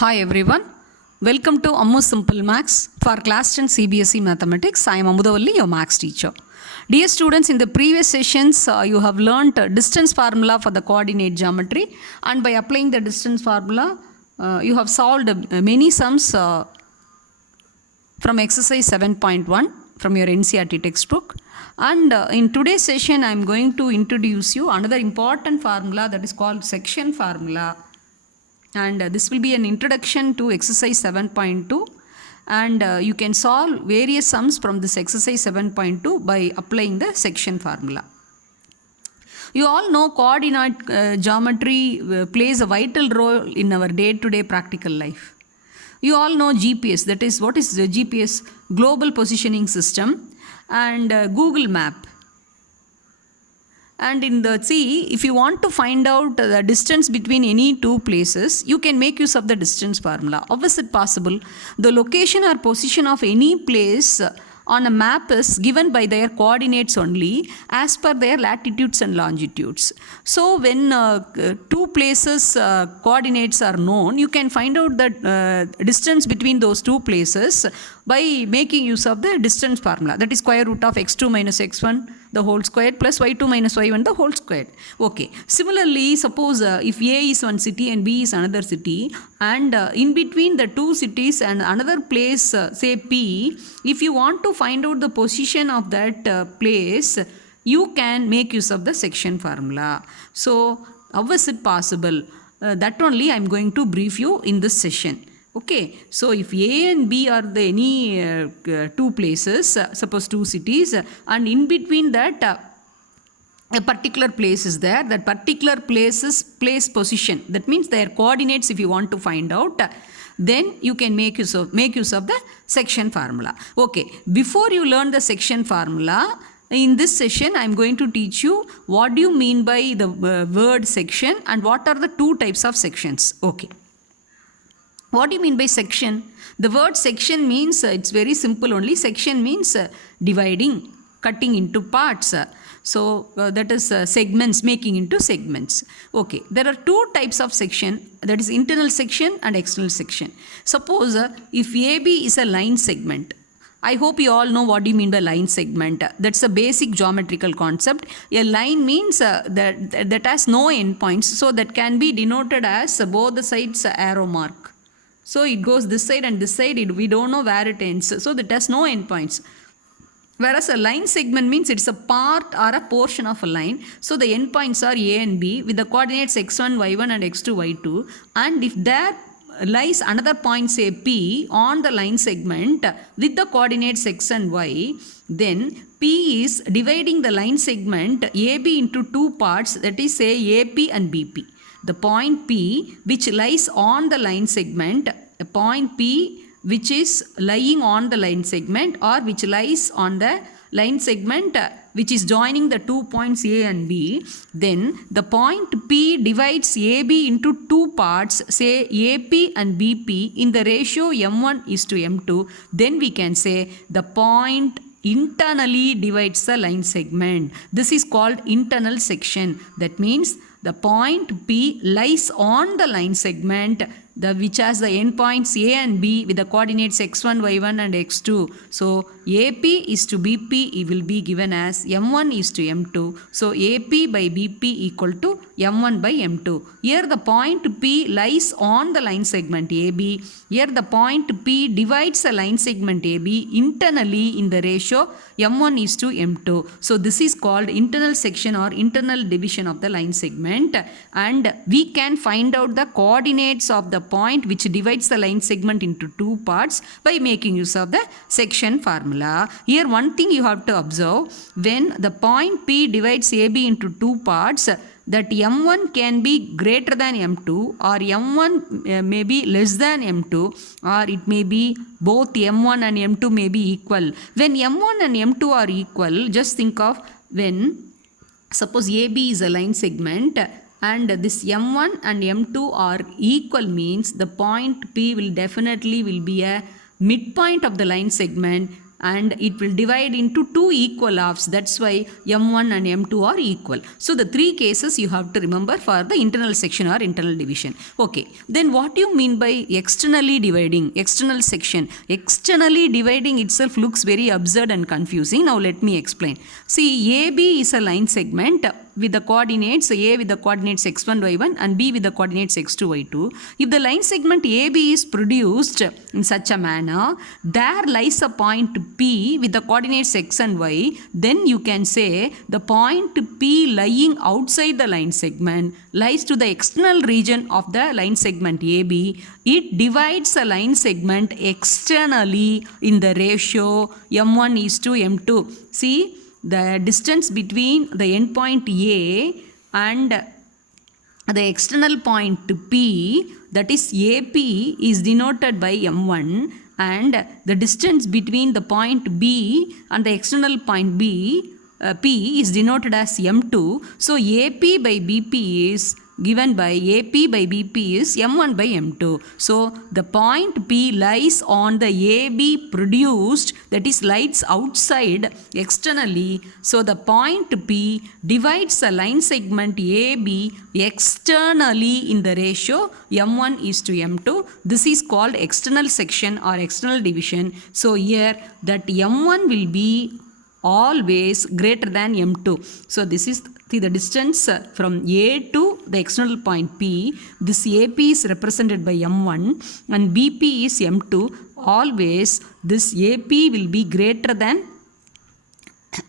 Hi everyone, welcome to Ammu Simple Maths for Class 10 CBSE Mathematics. I am Amudavalli, your Maths teacher. Dear students, in the previous sessions you have learnt distance formula for the coordinate geometry, and by applying the distance formula you have solved many sums from exercise 7.1 from your NCERT textbook. And in today's session I am going to introduce you another important formula that is called section formula. And this will be an introduction to exercise 7.2, and you can solve various sums from this exercise 7.2 by applying the section formula. You all know coordinate geometry plays a vital role in our day-to-day practical life. You all know GPS, that is, what is the GPS? Global Positioning System, and Google Map. And in the if you want to find out the distance between any two places, you can make use of the distance formula. How is it possible? The location or position of any place on a map is given by their coordinates only as per their latitudes and longitudes. So when two places coordinates are known, you can find out the distance between those two places by making use of the distance formula, that is square root of x2 minus x1 the whole square plus y2 minus y1 the whole square. Okay. Similarly, suppose if A is one city and B is another city, and in between the two cities and another place, say P, if you want to find out the position of that place, you can make use of the section formula. So, how is it possible? That only I am going to brief you in this session. Okay, so if A and B are the any two places, suppose two cities, and in between that a particular place is there, that particular place's place position, that means their coordinates if you want to find out, then you can make use of the section formula. Okay, before you learn the section formula, in this session I am going to teach you what do you mean by the word section and what are the two types of sections. Okay. What do you mean by section? The word section means, it's very simple only. Section means dividing, cutting into parts. So that is segments, making into segments. Okay, there are two types of section, that is internal section and external section. Suppose if AB is a line segment, I hope you all know what do you mean by line segment. That's a basic geometrical concept. A line means that has no endpoints, so that can be denoted as both the sides arrow mark. So it goes this side and this side, we don't know where it ends. So that has no endpoints. Whereas a line segment means it's a part or a portion of a line. So the endpoints are A and B with the coordinates x1, y1 and x2, y2. And if there lies another point, say P, on the line segment with the coordinates x and y, then P is dividing the line segment AB into two parts, that is, say AP and BP. The point P which lies on the line segment, a point P which is lying on the line segment or which lies on the line segment which is joining the 2 points A and B, then the point P divides AB into two parts, say AP and BP, in the ratio m1:m2, then we can say the point internally divides the line segment. This is called internal section. That means the point P lies on the line segment which has the endpoints A and B with the coordinates x1, y1 and x2. So AP is to BP, it will be given as m1:m2. So AP by BP equal to m1 by m2. Here the point P lies on the line segment AB. Here the point P divides the line segment AB internally in the ratio m1:m2. So this is called internal section or internal division of the line segment, and we can find out the coordinates of the point which divides the line segment into two parts by making use of the section formula. Here one thing you have to observe, when the point P divides AB into two parts, that m1 can be greater than m2 or m1 may be less than m2, or it may be both m1 and m2 may be equal. When m1 and m2 are equal, just think of when suppose AB is a line segment and this m1 and m2 are equal, means the point P will definitely be a midpoint of the line segment and it will divide into two equal halves. That's why M1 and M2 are equal. So the three cases you have to remember for the internal section or internal division. Okay, then what do you mean by externally dividing? External section. Externally dividing itself looks very absurd and confusing. Now let me explain. See, AB is a line segment with the coordinates A with the coordinates x1, y1 and B with the coordinates x2, y2. If the line segment AB is produced in such a manner, there lies a point P with the coordinates x and y, then you can say the point P lying outside the line segment lies to the external region of the line segment AB. It divides a line segment externally in the ratio M1 is to M2. See, the distance between the endpoint A and the external point P, that is AP, is denoted by M1, and the distance between the point B and the external point B, P, is denoted as M2. So AP by BP is given by AP by BP is M1 by M2. So the point P lies on the AB produced, that is lies outside externally. So the point P divides the line segment AB externally in the ratio M1 is to M2. This is called external section or external division. So here that M1 will be always greater than M2. So this is the distance from A to the external point P. This AP is represented by M1 and BP is M2. Always this AP will be greater than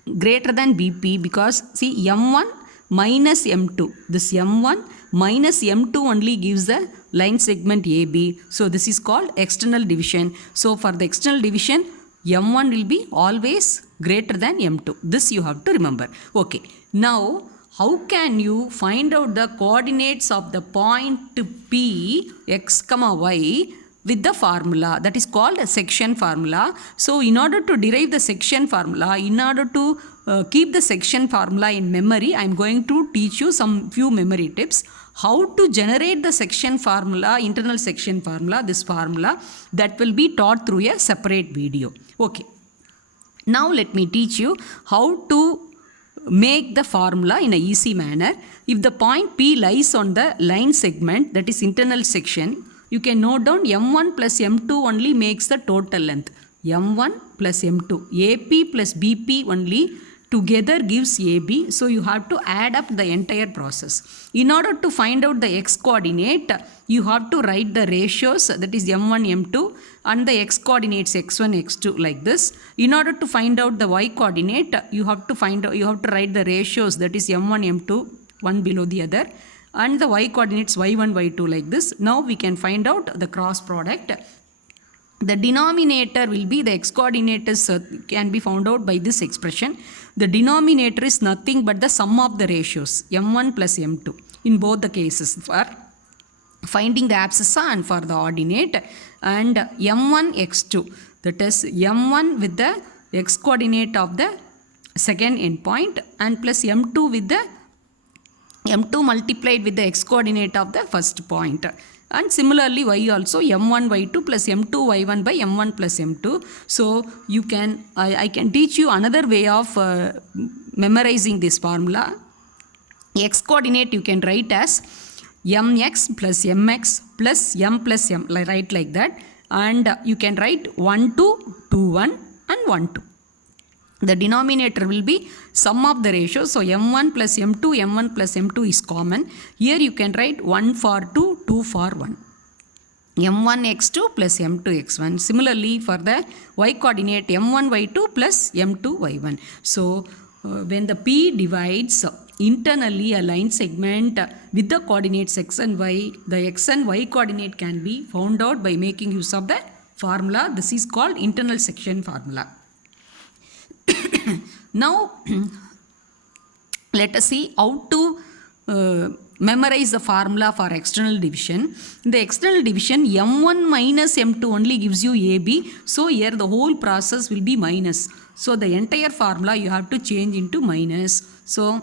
BP, because see, M1 minus M2. This M1 minus M2 only gives the line segment AB. So this is called external division. So for the external division, M1 will be always greater than M2. This you have to remember. Okay. Now, how can you find out the coordinates of the point P, x, y with the formula? That is called a section formula. So, in order to derive the section formula, in order to keep the section formula in memory, I am going to teach you some few memory tips. How to generate the section formula, internal section formula, this formula, that will be taught through a separate video. Okay. Now let me teach you how to make the formula in a easy manner. If the point P lies on the line segment, that is internal section, you can note down M1 plus M2 only makes the total length. M1 plus M2. AP plus BP only together gives AB. So you have to add up the entire process. In order to find out the x coordinate, you have to write the ratios, that is M1, M2, and the x coordinates x1, x2 like this. In order to find out the y coordinate, you have to write the ratios, that is M1, M2, one below the other, and the y coordinates y1, y2 like this. Now we can find out the cross product. The denominator will be the x coordinates can be found out by this expression. The denominator is nothing but the sum of the ratios M1 plus M2 in both the cases, for finding the abscissa and for the ordinate, and M1 x2, that is M1 with the x coordinate of the second endpoint and plus M2 with the M2 multiplied with the x coordinate of the first point. And similarly y also M1 y2 plus M2 y1 by M1 plus M2. So you can, I can teach you another way of memorizing this formula. X coordinate you can write as mx plus mx plus m plus m, write like that, and you can write 1 2 2 1 and 1 2. The denominator will be sum of the ratios. So M1 plus M2, M1 plus M2 is common. Here you can write 1 for 2, 2 for 1. M1 x2 plus M2 x1. Similarly for the y coordinate, M1 y2 plus M2 y1. So when the P divides internally a line segment with the coordinates x and y, the x and y coordinate can be found out by making use of the formula. This is called internal section formula. Now let us see how to memorize the formula for external division. In the external division, M1 minus M2 only gives you AB. So here the whole process will be minus. So the entire formula you have to change into minus. So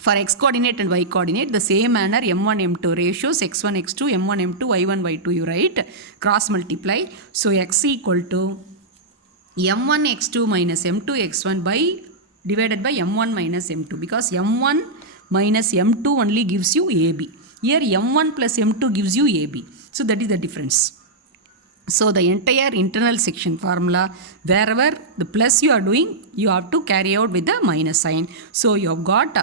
for x coordinate and y coordinate, the same manner M1, M2 ratios, x1, x2, M1, M2, y1, y2 you write, cross multiply. So x equal to m1 x2 minus m2 x1 by divided by m1 minus m2, because m1 minus m2 only gives you ab. Here m1 plus m2 gives you ab. So that is the difference. So the entire internal section formula, wherever the plus you are doing, you have to carry out with the minus sign. So you have got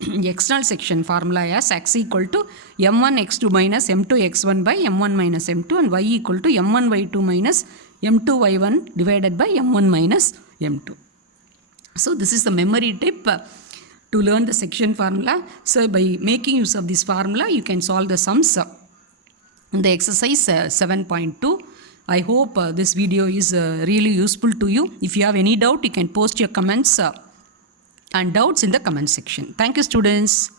external section formula as x equal to m1 x2 minus m2 x1 by m1 minus m2, and y equal to m1 y2 minus m2 y1 divided by m1 minus m2. So this is the memory tip to learn the section formula. So by making use of this formula, you can solve the sums in the exercise 7.2. I hope this video is really useful to you. If you have any doubt, you can post your comments and doubts in the comment section. Thank you, students.